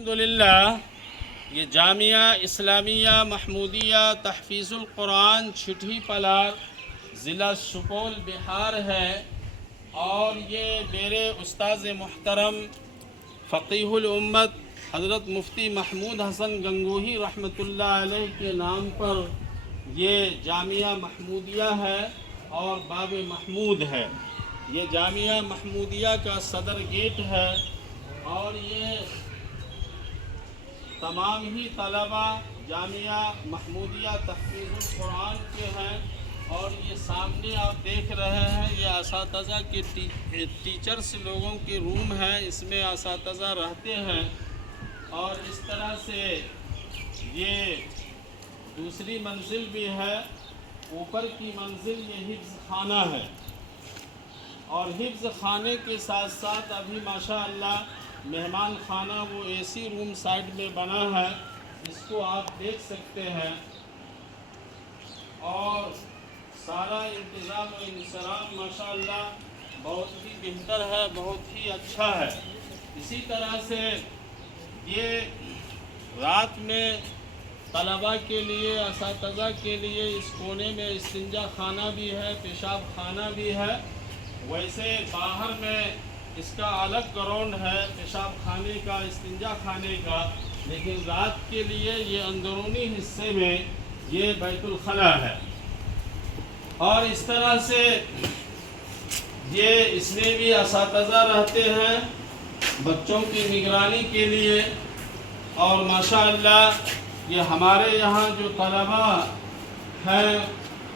الحمدللہ یہ جامعہ اسلامیہ محمودیہ تحفیظ القرآن چھٹھی پلار ضلع سپول بہار ہے، اور یہ میرے استاذ محترم فقیہ الامت حضرت مفتی محمود حسن گنگوہی رحمۃ اللہ علیہ کے نام پر یہ جامعہ محمودیہ ہے اور باب محمود ہے۔ یہ جامعہ محمودیہ کا صدر گیٹ ہے، اور یہ تمام ہی طلبہ جامعہ محمودیہ تحفیظ القرآن کے ہیں، اور یہ سامنے آپ دیکھ رہے ہیں یہ اساتذہ کے ٹیچرز لوگوں کے روم ہے، اس میں اساتذہ رہتے ہیں۔ اور اس طرح سے یہ دوسری منزل بھی ہے، اوپر کی منزل یہ حفظ خانہ ہے، اور حفظ خانے کے ساتھ ساتھ ابھی ماشاءاللہ مہمان خانہ وہ اے سی روم سائڈ میں بنا ہے، اس کو آپ دیکھ سکتے ہیں، اور سارا انتظام و انصراف ماشاءاللہ بہت ہی بہتر ہے، بہت ہی اچھا ہے۔ اسی طرح سے یہ رات میں طلباء کے لیے، اساتذہ کے لیے اس کونے میں استنجا خانہ بھی ہے، پیشاب خانہ بھی ہے۔ ویسے باہر میں اس کا الگ گراؤنڈ ہے پیشاب خانے کا، استنجا خانے کا، لیکن رات کے لیے یہ اندرونی حصے میں یہ بیت الخلا ہے۔ اور اس طرح سے یہ اس میں بھی اساتذہ رہتے ہیں بچوں کی نگرانی کے لیے، اور ماشاءاللہ یہ ہمارے یہاں جو طلباء ہیں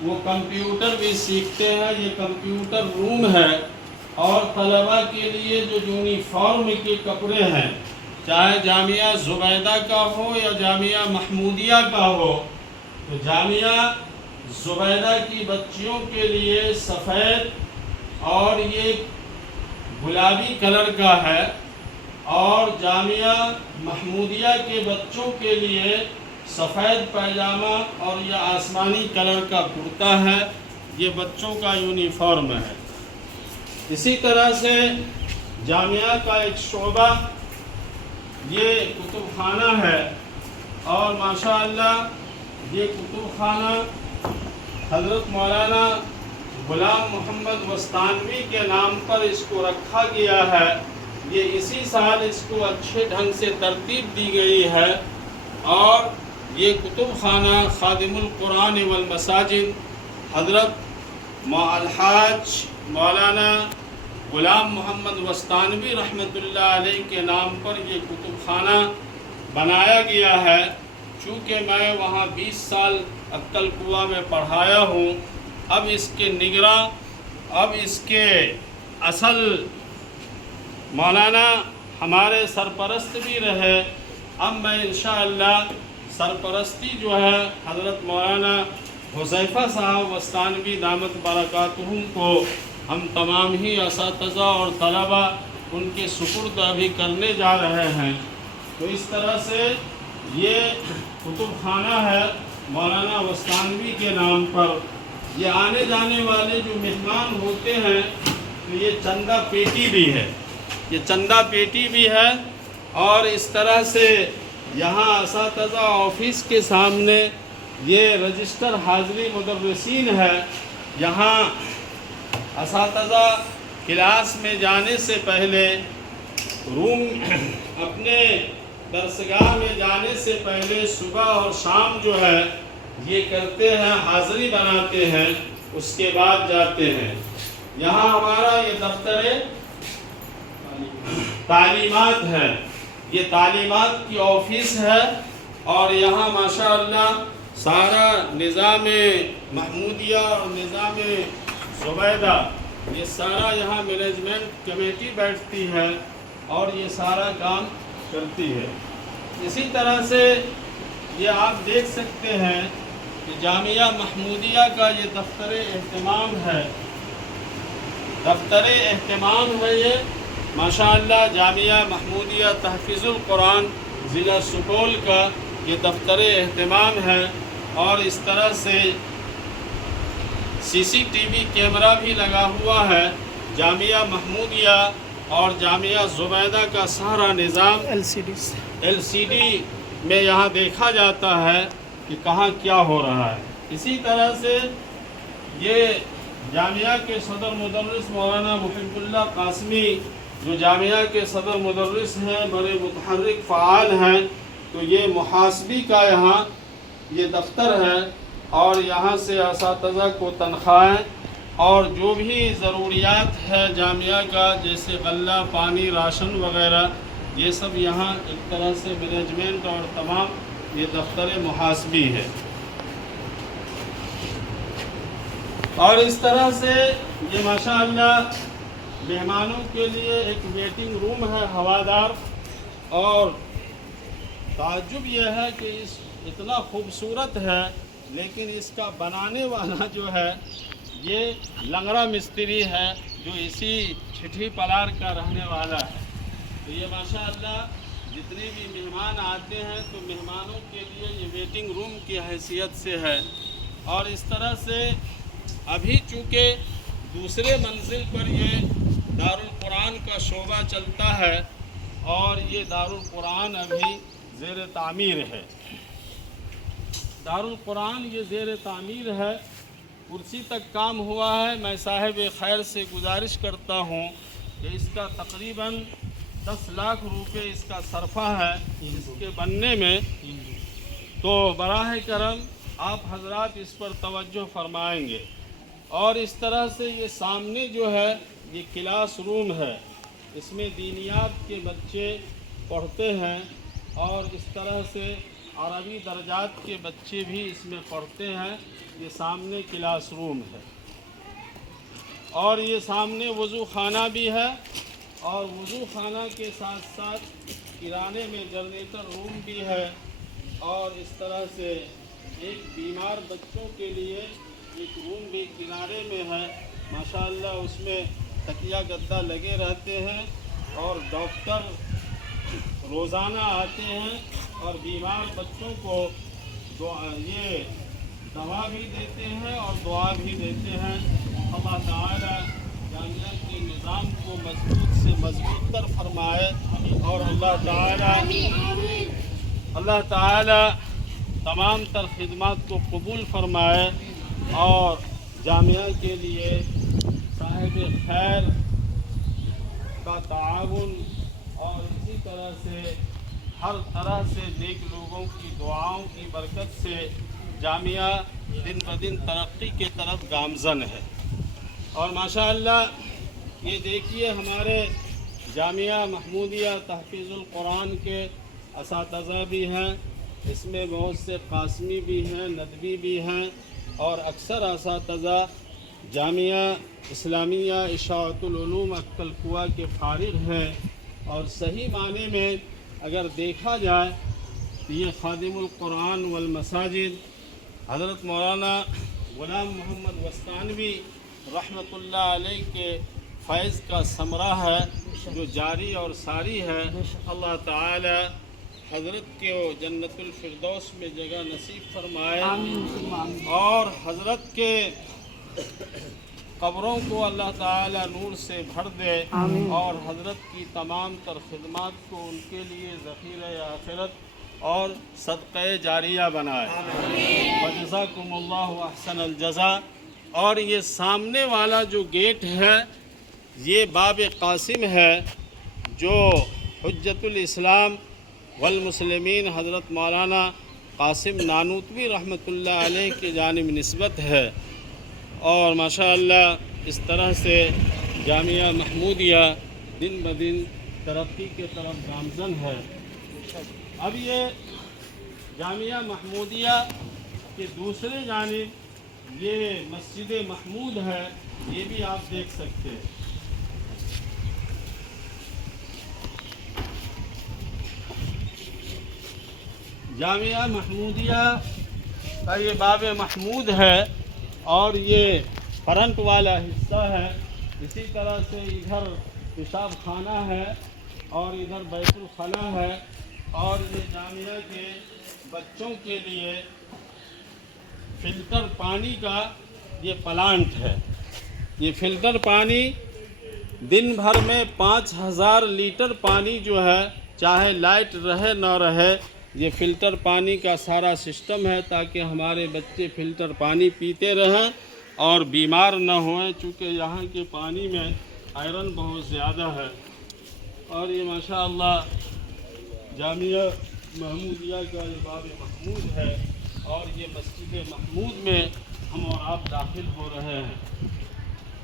وہ کمپیوٹر بھی سیکھتے ہیں، یہ کمپیوٹر روم ہے، اور طلباء کے لیے جو یونیفارم کے کپڑے ہیں، چاہے جامعہ زبیدہ کا ہو یا جامعہ محمودیہ کا ہو، تو جامعہ زبیدہ کی بچیوں کے لیے سفید اور یہ گلابی کلر کا ہے، اور جامعہ محمودیہ کے بچوں کے لیے سفید پیجامہ اور یہ آسمانی کلر کا کرتا ہے، یہ بچوں کا یونیفارم ہے۔ اسی طرح سے جامعہ کا ایک شعبہ یہ کتب خانہ ہے، اور ماشاءاللہ یہ کتب خانہ حضرت مولانا غلام محمد وستانوی کے نام پر اس کو رکھا گیا ہے۔ یہ اسی سال اس کو اچھے ڈھنگ سے ترتیب دی گئی ہے، اور یہ کتب خانہ خادم القرآن والمساجد حضرت الحاج مولانا غلام محمد وستانوی رحمۃ اللہ علیہ کے نام پر یہ کتب خانہ بنایا گیا ہے۔ چونکہ میں وہاں 20 سال عقل کنواں میں پڑھایا ہوں، اب اس کے نگراں، اب اس کے اصل مولانا ہمارے سرپرست بھی رہے، اب میں انشاءاللہ سرپرستی جو ہے حضرت مولانا حذیفہ صاحب وستانوی دامت برکاتہم کو ہم تمام ہی اساتذہ اور طلباء ان کے سپرد ابھی کرنے جا رہے ہیں۔ تو اس طرح سے یہ کتب خانہ ہے مولانا وستانوی کے نام پر۔ یہ آنے جانے والے جو مہمان ہوتے ہیں تو یہ چندہ پیٹی بھی ہے، یہ چندہ پیٹی بھی ہے، اور اس طرح سے یہاں اساتذہ آفس کے سامنے یہ رجسٹر حاضری مدرسین ہے۔ یہاں اساتذہ کلاس میں جانے سے پہلے، روم اپنے درسگاہ میں جانے سے پہلے صبح اور شام جو ہے یہ کرتے ہیں، حاضری بناتے ہیں، اس کے بعد جاتے ہیں۔ یہاں ہمارا یہ دفتر تعلیمات ہے، یہ تعلیمات کی آفس ہے، اور یہاں ماشاءاللہ سارا نظام محمودیہ اور نظام زبیدہ یہ سارا یہاں مینجمنٹ کمیٹی بیٹھتی ہے اور یہ سارا کام کرتی ہے۔ اسی طرح سے یہ آپ دیکھ سکتے ہیں کہ جامعہ محمودیہ کا یہ دفتر اہتمام ہے، دفتر اہتمام ہے یہ ماشاءاللہ جامعہ محمودیہ تحفیظ القرآن ضلع سپول کا یہ دفتر اہتمام ہے، اور اس طرح سے سی سی ٹی وی کیمرہ بھی لگا ہوا ہے۔ جامعہ محمودیہ اور جامعہ زبیدہ کا سارا نظام LCD میں یہاں دیکھا جاتا ہے کہ کہاں کیا ہو رہا ہے۔ اسی طرح سے یہ جامعہ کے صدر مدرس مولانا محب اللہ قاسمی جو جامعہ کے صدر مدرس ہیں، بڑے متحرک فعال ہیں، تو یہ محاسبی کا یہاں یہ دفتر ہے، اور یہاں سے اساتذہ کو تنخواہیں اور جو بھی ضروریات ہے جامعہ کا، جیسے غلہ، پانی، راشن وغیرہ، یہ سب یہاں ایک طرح سے مینجمنٹ اور تمام یہ دفتر محاسبی ہے۔ اور اس طرح سے یہ ماشاءاللہ مہمانوں کے لیے ایک ویٹنگ روم ہے ہوادار، اور تعجب یہ ہے کہ اتنا خوبصورت ہے، لیکن اس کا بنانے والا جو ہے یہ لنگڑا مستری ہے، جو اسی چھٹھی پلار کا رہنے والا ہے۔ تو یہ ماشاءاللہ جتنے بھی مہمان آتے ہیں تو مہمانوں کے لیے یہ ویٹنگ روم کی حیثیت سے ہے۔ اور اس طرح سے ابھی چونکہ دوسرے منزل پر یہ دارالقرآن کا شعبہ چلتا ہے، اور یہ دارالقرآن ابھی زیر تعمیر ہے۔ دارالقرآن یہ زیر تعمیر ہے، کرسی تک کام ہوا ہے۔ میں صاحب خیر سے گزارش کرتا ہوں کہ اس کا تقریباً 10 لاکھ روپے اس کا صرفہ ہے اس کے بننے میں، تو براہ کرم آپ حضرات اس پر توجہ فرمائیں گے۔ اور اس طرح سے یہ سامنے جو ہے یہ کلاس روم ہے، اس میں دینیات کے بچے پڑھتے ہیں، اور اس طرح سے عربی درجات کے بچے بھی اس میں پڑھتے ہیں۔ یہ سامنے کلاس روم ہے، اور یہ سامنے وضو خانہ بھی ہے، اور وضو خانہ کے ساتھ ساتھ کرانے میں جنریٹر روم بھی ہے، اور اس طرح سے ایک بیمار بچوں کے لیے ایک روم بھی کنارے میں ہے۔ ماشاءاللہ اس میں تکیہ گدا لگے رہتے ہیں، اور ڈاکٹر روزانہ آتے ہیں اور بیمار بچوں کو یہ دوا بھی دیتے ہیں اور دعا بھی دیتے ہیں۔ اللہ تعالی جامعہ کے نظام کو مضبوط سے مضبوط تر فرمائے، اور اللہ تعالی تمام تر خدمات کو قبول فرمائے، اور جامعہ کے لیے صاحب خیر کا تعاون، اور اسی طرح سے ہر طرح سے نیک لوگوں کی دعاؤں کی برکت سے جامعہ دن بدن ترقی کے طرف گامزن ہے۔ اور ماشاءاللہ یہ دیکھیے ہمارے جامعہ محمودیہ تحفیظ القرآن کے اساتذہ بھی ہیں، اس میں بہت سے قاسمی بھی ہیں، ندوی بھی ہیں، اور اکثر اساتذہ جامعہ اسلامیہ اشاعۃ العلوم اکل کوہ کے فارغ ہیں۔ اور صحیح معنی میں اگر دیکھا جائے تو یہ خادم القرآن والمساجد حضرت مولانا غلام محمد وستانوی رحمۃ اللہ علیہ کے فیض کا ثمرہ ہے، جو جاری اور ساری ہے۔ اللہ تعالی حضرت کے جنت الفردوس میں جگہ نصیب فرمائے، اور حضرت کے قبروں کو اللہ تعالی نور سے بھر دے، اور حضرت کی تمام تر خدمات کو ان کے لیے ذخیرہ آخرت اور صدقہ جاریہ بنائے۔ وجزاکم اللہ احسن الجزاء۔ اور یہ سامنے والا جو گیٹ ہے یہ باب قاسم ہے، جو حجت الاسلام والمسلمین حضرت مولانا قاسم نانوتوی رحمۃ اللہ علیہ کی جانب نسبت ہے۔ اور ماشاءاللہ اس طرح سے جامعہ محمودیہ دن بدن ترقی کے طرف گامزن ہے۔ اب یہ جامعہ محمودیہ کے دوسرے جانب یہ مسجد محمود ہے، یہ بھی آپ دیکھ سکتے ہیں۔ جامعہ محمودیہ کا یہ باب محمود ہے، اور یہ فرنٹ والا حصہ ہے۔ اسی طرح سے ادھر پیشاب خانہ ہے، اور ادھر بیت الخلاء ہے، اور یہ جامعہ کے بچوں کے لیے فلٹر پانی کا یہ پلانٹ ہے۔ یہ فلٹر پانی دن بھر میں 5000 لیٹر پانی جو ہے، چاہے لائٹ رہے نہ رہے، یہ فلٹر پانی کا سارا سسٹم ہے تاکہ ہمارے بچے فلٹر پانی پیتے رہیں اور بیمار نہ ہوئیں، چونکہ یہاں کے پانی میں آئرن بہت زیادہ ہے۔ اور یہ ماشاءاللہ جامعہ محمودیہ کا یہ باب محمود ہے، اور یہ مسجد محمود میں ہم اور آپ داخل ہو رہے ہیں۔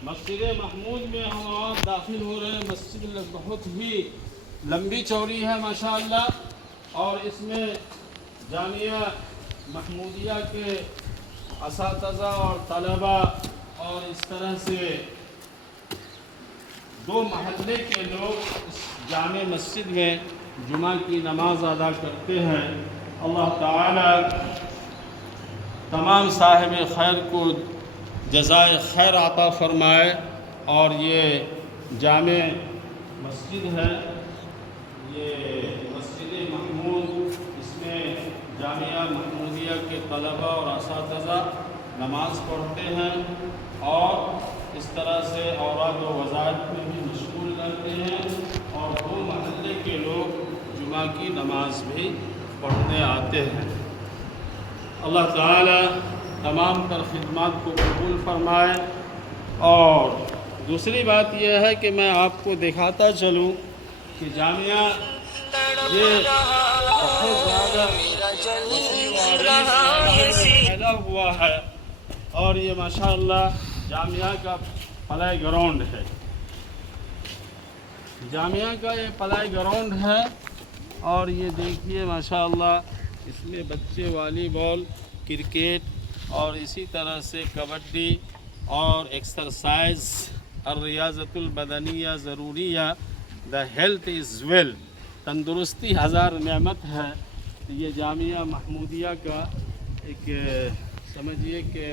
مسجد محمود میں ہم اور آپ داخل ہو رہے ہیں۔ مسجد بہت ہی لمبی چوڑی ہے ماشاءاللہ، اور اس میں جامعہ محمودیہ کے اساتذہ اور طلبہ اور اس طرح سے 2 محلے کے لوگ اس جامع مسجد میں جمعہ کی نماز ادا کرتے ہیں۔ اللہ تعالی تمام صاحب خیر کو جزائے خیر عطا فرمائے، اور یہ جامع مسجد ہے، یہ مسجد محمود، اس میں جامعہ محمودیہ کے طلبہ اور اساتذہ نماز پڑھتے ہیں اور اس طرح سے اوراد و وظائف میں بھی مشغول رہتے ہیں، اور 2 محلے کے لوگ جمعہ کی نماز بھی پڑھنے آتے ہیں۔ اللہ تعالی تمام تر خدمات کو قبول فرمائے۔ اور دوسری بات یہ ہے کہ میں آپ کو دکھاتا چلوں کہ جامعہ یہ بہت زیادہ پھیلا ہوا ہے، اور یہ ماشاءاللہ جامعہ کا پلے گراؤنڈ ہے۔ جامعہ کا یہ پلے گراؤنڈ ہے، اور یہ دیکھیے ماشاءاللہ اس میں بچے والی بال، کرکٹ اور اسی طرح سے کبڈی اور ایکسرسائز اور ریاضت البدنیہ ضروریہ، دا ہیلتھ از ویل، تندرستی ہزار نعمت ہے۔ یہ جامعہ محمودیہ کا ایک سمجھیے کہ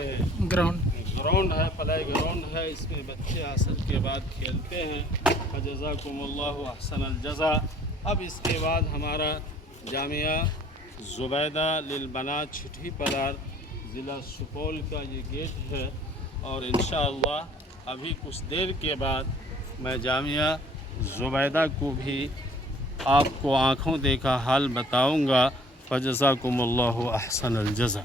گراؤنڈ ہے، پلے گراؤنڈ ہے، اس میں بچے عصر کے بعد کھیلتے ہیں۔ فجزاکم اللہ احسن الجزا۔ اب اس کے بعد ہمارا جامعہ زبیدہ للبنات چھٹھی پلار ضلع سپول کا یہ گیٹ ہے، اور انشاءاللہ ابھی کچھ دیر کے بعد میں جامعہ زبیدہ کو بھی آپ کو آنکھوں دیکھا حال بتاؤں گا۔ فجزاکم اللہ احسن الجزا۔